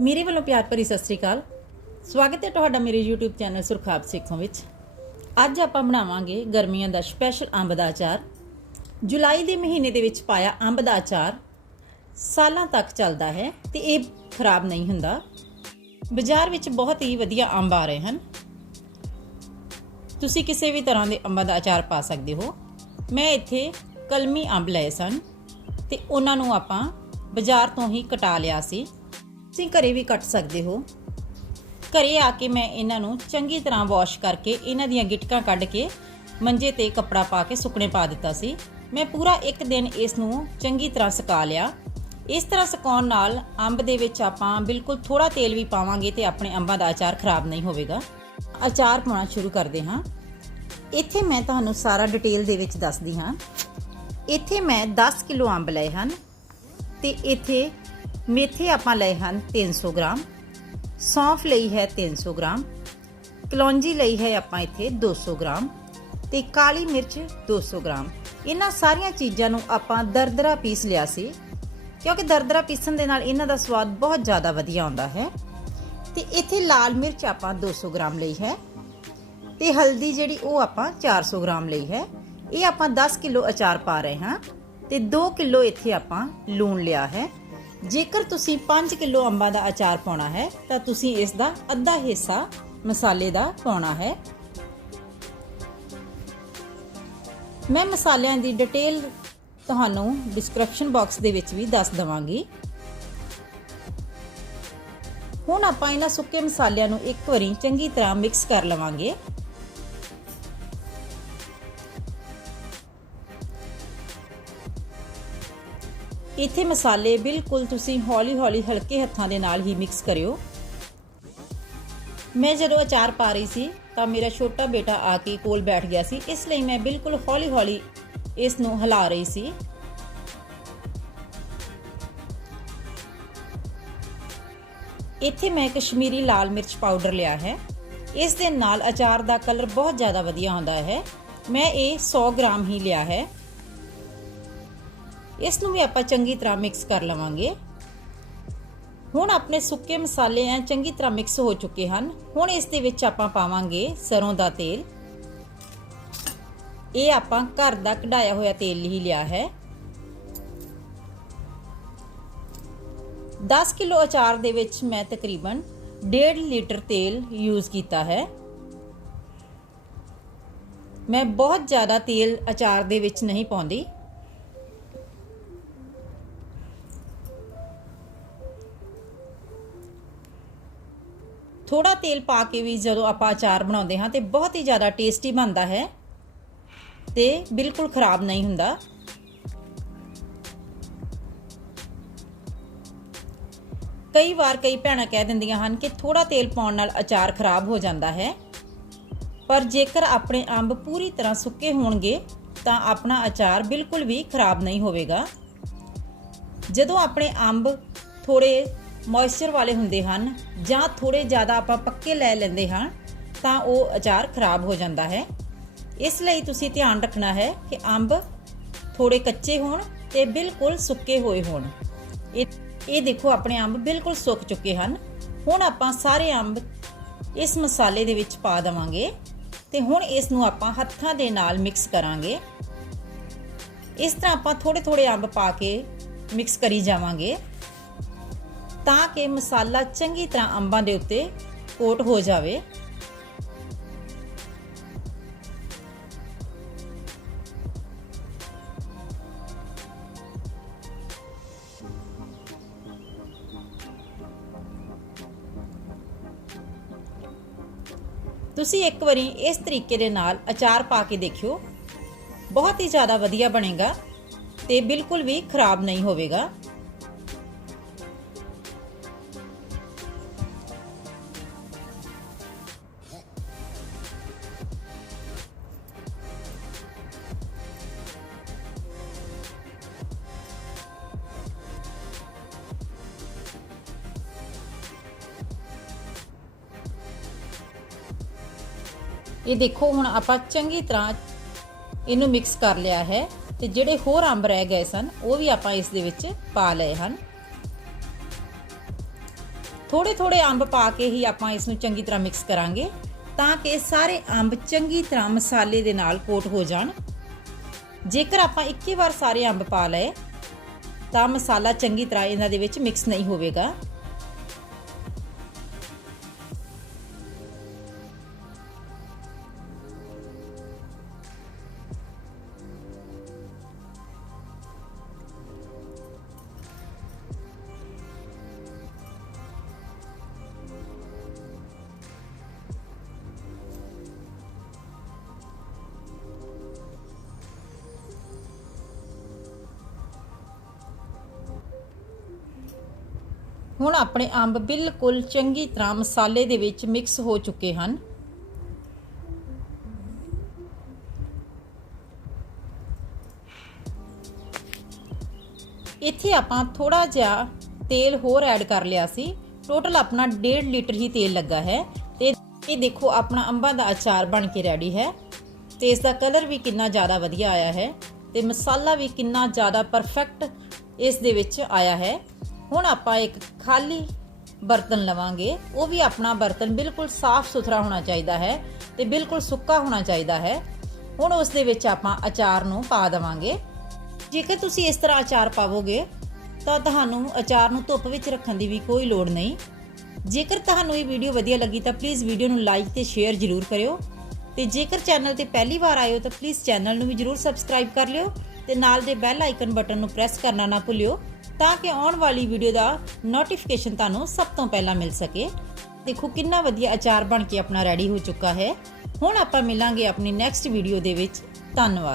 ਮੇਰੇ ਵੱਲੋਂ ਪਿਆਰ ਭਰੀ ਸਤਿ ਸ੍ਰੀ ਅਕਾਲ। ਸਵਾਗਤ ਹੈ ਤੁਹਾਡਾ ਮੇਰੇ YouTube ਚੈਨਲ ਸੁਰਖਾਬ ਸਿੱਖੋਂ ਵਿੱਚ। ਅੱਜ ਆਪਾਂ ਬਣਾਵਾਂਗੇ ਗਰਮੀਆਂ ਦਾ ਸਪੈਸ਼ਲ ਅੰਬ ਦਾ ਅਚਾਰ ਜੁਲਾਈ ਦੇ ਮਹੀਨੇ ਦੇ ਵਿੱਚ ਪਾਇਆ ਅੰਬ ਦਾ ਅਚਾਰ ਸਾਲਾਂ ਤੱਕ ਚੱਲਦਾ ਹੈ ਤੇ ਇਹ ਖਰਾਬ ਨਹੀਂ ਹੁੰਦਾ। ਬਾਜ਼ਾਰ ਵਿੱਚ ਬਹੁਤ ਹੀ ਵਧੀਆ ਅੰਬ ਆ ਰਹੇ ਹਨ। ਤੁਸੀਂ ਕਿਸੇ ਵੀ ਤਰ੍ਹਾਂ ਦੇ ਅੰਬਾਂ ਦਾ ਅਚਾਰ ਪਾ ਸਕਦੇ ਹੋ। ਮੈਂ ਇੱਥੇ ਕਲਮੀ ਅੰਬ ਲਏ ਸਨ ਤੇ ਉਹਨਾਂ ਨੂੰ ਆਪਾਂ ਬਾਜ਼ਾਰ ਤੋਂ ਹੀ ਕਟਾ ਲਿਆ ਸੀ। ਤੁਸੀਂ ਘਰੇ ਵੀ ਕੱਟ ਸਕਦੇ ਹੋ। ਘਰੇ ਆ ਕੇ ਮੈਂ ਇਹਨਾਂ ਨੂੰ ਚੰਗੀ ਤਰ੍ਹਾਂ ਵਾਸ਼ ਕਰਕੇ, ਇਹਨਾਂ ਦੀਆਂ ਗਿਟਕਾਂ ਕੱਢ ਕੇ, ਮੰਜੇ ਤੇ ਕੱਪੜਾ ਪਾ ਕੇ ਸੁੱਕਣੇ ਪਾ ਦਿੱਤਾ ਸੀ। ਮੈਂ ਪੂਰਾ ਇੱਕ ਦਿਨ ਇਸ ਨੂੰ ਚੰਗੀ ਤਰ੍ਹਾਂ ਸੁਕਾ ਲਿਆ। ਇਸ ਤਰ੍ਹਾਂ ਸੁਕਾਉਣ ਨਾਲ ਅੰਬ ਦੇ ਵਿੱਚ ਆਪਾਂ ਬਿਲਕੁਲ ਥੋੜਾ ਤੇਲ ਵੀ ਪਾਵਾਂਗੇ ਤੇ ਆਪਣੇ ਅੰਬਾਂ ਦਾ ਅਚਾਰ ਖਰਾਬ ਨਹੀਂ ਹੋਵੇਗਾ। ਅਚਾਰ ਪਾਉਣਾ ਸ਼ੁਰੂ ਕਰਦੇ ਹਾਂ। ਇੱਥੇ ਮੈਂ ਤੁਹਾਨੂੰ ਸਾਰਾ ਡਿਟੇਲ ਦੇ ਵਿੱਚ ਦੱਸਦੀ ਹਾਂ। ਇੱਥੇ ਮੈਂ 10 ਕਿਲੋ ਅੰਬ ਲਏ ਹਨ ਤੇ ਇੱਥੇ ਮੇਥੇ ਆਪਾਂ ਲਏ ਹਨ 300 ਗ੍ਰਾਮ, ਸੌਂਫ ਲਈ ਹੈ 300 ਗ੍ਰਾਮ, ਕਲੌਂਜੀ ਲਈ ਹੈ ਆਪਾਂ ਇੱਥੇ 200 ਗ੍ਰਾਮ ਤੇ ਕਾਲੀ ਮਿਰਚ 200 ਗ੍ਰਾਮ। ਇਹਨਾਂ ਸਾਰੀਆਂ ਚੀਜ਼ਾਂ ਨੂੰ ਆਪਾਂ ਦਰਦਰਾ ਪੀਸ ਲਿਆ ਸੀ, ਕਿਉਂਕਿ ਦਰਦਰਾ ਪੀਸਣ ਦੇ ਨਾਲ ਇਹਨਾਂ ਦਾ ਸਵਾਦ ਬਹੁਤ ਜ਼ਿਆਦਾ ਵਧੀਆ ਆਉਂਦਾ ਹੈ। ਤੇ ਇੱਥੇ ਲਾਲ ਮਿਰਚ ਆਪਾਂ 200 ਗ੍ਰਾਮ ਲਈ ਹੈ ਤੇ ਹਲਦੀ ਜਿਹੜੀ ਉਹ ਆਪਾਂ 400 ਗ੍ਰਾਮ ਲਈ ਹੈ। ਇਹ ਆਪਾਂ 10 ਕਿਲੋ ਅਚਾਰ ਪਾ ਰਹੇ ਹਾਂ ਤੇ 2 ਕਿਲੋ ਇੱਥੇ ਆਪਾਂ ਲੂਣ ਲਿਆ ਹੈ। ਜੇਕਰ ਤੁਸੀਂ 5 ਕਿਲੋ ਅੰਬਾਂ ਦਾ ਅਚਾਰ ਪਾਉਣਾ ਹੈ, ਤਾਂ ਤੁਸੀਂ ਇਸ ਦਾ ਅੱਧਾ ਹਿੱਸਾ ਮਸਾਲੇ ਦਾ ਪਾਉਣਾ ਹੈ। ਮੈਂ ਮਸਾਲਿਆਂ ਦੀ ਡਿਟੇਲ ਤੁਹਾਨੂੰ ਡਿਸਕ੍ਰਿਪਸ਼ਨ ਬਾਕਸ ਦੇ ਵਿੱਚ ਵੀ ਦੱਸ ਦਵਾਂਗੀ। ਹੁਣ ਆਪਾਂ ਇਹਨਾਂ ਸੁੱਕੇ ਮਸਾਲਿਆਂ ਨੂੰ ਇੱਕ ਵਾਰੀ ਚੰਗੀ ਤਰ੍ਹਾਂ ਮਿਕਸ ਕਰ ਲਵਾਂਗੇ। ਇੱਥੇ ਮਸਾਲੇ ਬਿਲਕੁਲ ਤੁਸੀਂ ਹੌਲੀ-ਹੌਲੀ, ਹਲਕੇ ਹੱਥਾਂ ਦੇ ਨਾਲ ਹੀ ਮਿਕਸ ਕਰਿਓ। ਮੈਂ ਜਦੋਂ ਅਚਾਰ ਪਾ ਰਹੀ ਸੀ, ਤਾਂ ਮੇਰਾ ਛੋਟਾ ਬੇਟਾ ਆ ਕੇ ਕੋਲ ਬੈਠ ਗਿਆ ਸੀ। ਇਸ ਲਈ ਮੈਂ ਬਿਲਕੁਲ ਹੌਲੀ-ਹੌਲੀ ਇਸ ਨੂੰ ਹਿਲਾ ਰਹੀ ਸੀ। ਇੱਥੇ ਮੈਂ ਕਸ਼ਮੀਰੀ ਲਾਲ ਮਿਰਚ ਪਾਊਡਰ ਲਿਆ ਹੈ। ਇਸ ਦੇ ਨਾਲ ਅਚਾਰ ਦਾ ਕਲਰ ਬਹੁਤ ਜ਼ਿਆਦਾ ਵਧੀਆ ਹੁੰਦਾ ਹੈ। ਮੈਂ ਇਹ 100 ਗ੍ਰਾਮ ਹੀ ਲਿਆ ਹੈ। ਇਸ ਨੂੰ ਵੀ ਆਪਾਂ ਚੰਗੀ ਤਰ੍ਹਾਂ ਮਿਕਸ ਕਰ ਲਵਾਂਗੇ। ਹੁਣ ਆਪਣੇ ਸੁੱਕੇ ਮਸਾਲੇ ਐ ਚੰਗੀ ਤਰ੍ਹਾਂ ਮਿਕਸ ਹੋ ਚੁੱਕੇ ਹਨ। ਹੁਣ ਇਸ ਦੇ ਵਿੱਚ ਆਪਾਂ ਪਾਵਾਂਗੇ ਸਰੋਂ ਦਾ ਤੇਲ। ਇਹ ਆਪਾਂ ਘਰ ਦਾ ਕਢਾਇਆ ਹੋਇਆ ਤੇਲ ਹੀ ਲਿਆ ਹੈ। 10 ਕਿਲੋ ਅਚਾਰ ਦੇ ਵਿੱਚ ਮੈਂ ਤਕਰੀਬਨ 1.5 ਲੀਟਰ ਤੇਲ ਯੂਜ਼ ਕੀਤਾ ਹੈ। ਮੈਂ ਬਹੁਤ ਜ਼ਿਆਦਾ ਤੇਲ ਅਚਾਰ ਦੇ ਵਿੱਚ ਨਹੀਂ ਪਾਉਂਦੀ। ਥੋੜਾ ਤੇਲ ਪਾ ਕੇ ਵੀ ਜਦੋਂ ਆਪਾਂ ਅਚਾਰ ਬਣਾਉਂਦੇ ਹਾਂ ਤੇ ਬਹੁਤ ਹੀ ਜ਼ਿਆਦਾ ਟੇਸਟੀ ਬਣਦਾ ਹੈ ਤੇ ਬਿਲਕੁਲ ਖਰਾਬ ਨਹੀਂ ਹੁੰਦਾ। ਕਈ ਵਾਰ ਕਈ ਭੈਣਾਂ ਕਹਿ ਦਿੰਦੀਆਂ ਹਨ ਕਿ ਥੋੜਾ ਤੇਲ ਪਾਉਣ ਨਾਲ ਅਚਾਰ ਖਰਾਬ ਹੋ ਜਾਂਦਾ ਹੈ, ਪਰ ਜੇਕਰ ਆਪਣੇ ਅੰਬ ਪੂਰੀ ਤਰ੍ਹਾਂ ਸੁੱਕੇ ਹੋਣਗੇ ਤਾਂ ਆਪਣਾ ਅਚਾਰ ਬਿਲਕੁਲ ਵੀ ਖਰਾਬ ਨਹੀਂ ਹੋਵੇਗਾ। ਜਦੋਂ ਆਪਣੇ ਅੰਬ ਥੋੜੇ ਮੌਇਸਚਰ ਵਾਲੇ ਹੁੰਦੇ ਹਨ ਜਾਂ ਥੋੜੇ ਜ਼ਿਆਦਾ ਆਪਾਂ ਪੱਕੇ ਲੈ ਲੈਂਦੇ ਹਾਂ ਤਾਂ ਉਹ ਅਚਾਰ ਖਰਾਬ ਹੋ ਜਾਂਦਾ ਹੈ। ਇਸ ਲਈ ਤੁਸੀਂ ਧਿਆਨ ਰੱਖਣਾ ਹੈ ਕਿ ਅੰਬ ਥੋੜੇ ਕੱਚੇ ਹੋਣ ਤੇ ਬਿਲਕੁਲ ਸੁੱਕੇ ਹੋਏ ਹੋਣ। ਇਹ ਇਹ ਦੇਖੋ ਆਪਣੇ ਅੰਬ ਬਿਲਕੁਲ ਸੁੱਕ ਚੁੱਕੇ ਹਨ। ਹੁਣ ਆਪਾਂ ਸਾਰੇ ਅੰਬ ਇਸ ਮਸਾਲੇ ਦੇ ਵਿੱਚ ਪਾ ਦਵਾਂਗੇ ਤੇ ਹੁਣ ਇਸ ਨੂੰ ਆਪਾਂ ਹੱਥਾਂ ਦੇ ਨਾਲ ਮਿਕਸ ਕਰਾਂਗੇ। ਇਸ ਤਰ੍ਹਾਂ ਆਪਾਂ ਥੋੜੇ ਥੋੜੇ ਅੰਬ ਪਾ ਕੇ ਮਿਕਸ ਕਰੀ ਜਾਵਾਂਗੇ। ਤਾਂ ਕਿ ਮਸਾਲਾ ਚੰਗੀ ਤਰ੍ਹਾਂ ਅੰਬਾਂ ਦੇ ਉੱਤੇ ਕੋਟ ਹੋ ਜਾਵੇ। ਤੁਸੀਂ ਇੱਕ ਵਾਰੀ ਇਸ ਤਰੀਕੇ ਦੇ ਨਾਲ ਅਚਾਰ ਪਾ ਕੇ ਦੇਖਿਓ। ਬਹੁਤ ਹੀ ਜ਼ਿਆਦਾ ਵਧੀਆ ਬਣੇਗਾ ਤੇ ਬਿਲਕੁਲ ਵੀ ਖਰਾਬ ਨਹੀਂ ਹੋਵੇਗਾ। ਇਹ ਦੇਖੋ, ਹੁਣ ਆਪਾਂ ਚੰਗੀ ਤਰ੍ਹਾਂ ਇਹਨੂੰ ਮਿਕਸ ਕਰ ਲਿਆ ਹੈ ਤੇ ਜਿਹੜੇ ਹੋਰ ਅੰਬ ਰਹਿ ਗਏ ਸਨ, ਉਹ ਵੀ ਆਪਾਂ ਇਸ ਦੇ ਵਿੱਚ ਪਾ ਲਏ ਹਨ। ਥੋੜੇ ਥੋੜੇ ਅੰਬ ਪਾ ਕੇ ਹੀ ਆਪਾਂ ਇਸ ਨੂੰ ਚੰਗੀ ਤਰ੍ਹਾਂ ਮਿਕਸ ਕਰਾਂਗੇ ਤਾਂ ਕਿ ਸਾਰੇ ਅੰਬ ਚੰਗੀ ਤਰ੍ਹਾਂ ਮਸਾਲੇ ਦੇ ਨਾਲ ਕੋਟ ਹੋ ਜਾਣ। ਜੇਕਰ ਆਪਾਂ ਇੱਕੀ ਵਾਰ ਸਾਰੇ ਅੰਬ ਪਾ ਲਏ, ਤਾਂ ਮਸਾਲਾ ਚੰਗੀ ਤਰ੍ਹਾਂ ਇਹਨਾਂ ਦੇ ਵਿੱਚ ਮਿਕਸ ਨਹੀਂ ਹੋਵੇਗਾ। ਹੁਣ ਆਪਣੇ ਅੰਬ ਬਿਲਕੁਲ ਚੰਗੀ ਤਰ੍ਹਾਂ ਮਸਾਲੇ ਦੇ ਵਿੱਚ ਮਿਕਸ ਹੋ ਚੁੱਕੇ ਹਨ। ਇੱਥੇ ਆਪਾਂ ਥੋੜਾ ਜਿਹਾ ਤੇਲ ਹੋਰ ਐਡ ਕਰ ਲਿਆ ਸੀ। ਟੋਟਲ ਆਪਣਾ 1.5 ਲੀਟਰ ਹੀ ਤੇਲ ਲੱਗਾ ਹੈ ਤੇ ਇਹ ਦੇਖੋ ਆਪਣਾ ਅੰਬਾਂ ਦਾ ਅਚਾਰ ਬਣ ਕੇ ਰੈਡੀ ਹੈ। ਤੇ ਇਸ ਦਾ ਕਲਰ ਵੀ ਕਿੰਨਾ ਜ਼ਿਆਦਾ ਵਧੀਆ ਆਇਆ ਹੈ ਤੇ ਮਸਾਲਾ ਵੀ ਕਿੰਨਾ ਜ਼ਿਆਦਾ ਪਰਫੈਕਟ ਇਸ ਦੇ ਵਿੱਚ ਆਇਆ ਹੈ। ਹੁਣ ਆਪਾਂ ਇੱਕ ਖਾਲੀ ਬਰਤਨ ਲਵਾਂਗੇ। ਉਹ ਵੀ ਆਪਣਾ ਬਰਤਨ ਬਿਲਕੁਲ ਸਾਫ਼ ਸੁਥਰਾ ਹੋਣਾ ਚਾਹੀਦਾ ਹੈ ਤੇ ਬਿਲਕੁਲ ਸੁੱਕਾ ਹੋਣਾ ਚਾਹੀਦਾ ਹੈ। ਹੁਣ ਉਸ ਦੇ ਵਿੱਚ ਆਪਾਂ ਅਚਾਰ ਨੂੰ ਪਾ ਦੇਵਾਂਗੇ। ਜੇਕਰ ਤੁਸੀਂ ਇਸ ਤਰ੍ਹਾਂ ਅਚਾਰ ਪਾਵੋਗੇ, ਤਾਂ ਤੁਹਾਨੂੰ ਅਚਾਰ ਨੂੰ ਧੁੱਪ ਵਿੱਚ ਰੱਖਣ ਦੀ ਵੀ ਕੋਈ ਲੋੜ ਨਹੀਂ। ਜੇਕਰ ਤੁਹਾਨੂੰ ਇਹ ਵੀਡੀਓ ਵਧੀਆ ਲੱਗੀ, ਤਾਂ ਪਲੀਜ਼ ਵੀਡੀਓ ਨੂੰ ਲਾਈਕ ਤੇ ਸ਼ੇਅਰ ਜ਼ਰੂਰ ਕਰਿਓ। ਤੇ ਜੇਕਰ ਚੈਨਲ ਤੇ ਪਹਿਲੀ ਵਾਰ ਆਏ ਹੋ, ਤਾਂ ਪਲੀਜ਼ ਚੈਨਲ ਨੂੰ ਵੀ ਜ਼ਰੂਰ ਸਬਸਕ੍ਰਾਈਬ ਕਰ ਲਿਓ। ਤੇ ਨਾਲ ਦੇ ਬੈਲ ਆਈਕਨ ਬਟਨ ਨੂੰ ਪ੍ਰੈਸ ਕਰਨਾ ਨਾ ਭੁੱਲਿਓ ਤਾਂ ਕਿ ਆਉਣ ਵਾਲੀ ਵੀਡੀਓ ਦਾ ਨੋਟੀਫਿਕੇਸ਼ਨ ਤੁਹਾਨੂੰ ਸਭ ਤੋਂ ਪਹਿਲਾਂ ਮਿਲ ਸਕੇ। ਦੇਖੋ ਕਿੰਨਾ ਵਧੀਆ ਅਚਾਰ ਬਣ ਕੇ ਆਪਣਾ ਰੈਡੀ ਹੋ ਚੁੱਕਾ ਹੈ। ਹੁਣ ਆਪਾਂ ਮਿਲਾਂਗੇ ਆਪਣੀ ਨੈਕਸਟ ਵੀਡੀਓ ਦੇ ਵਿੱਚ। ਧੰਨਵਾਦ।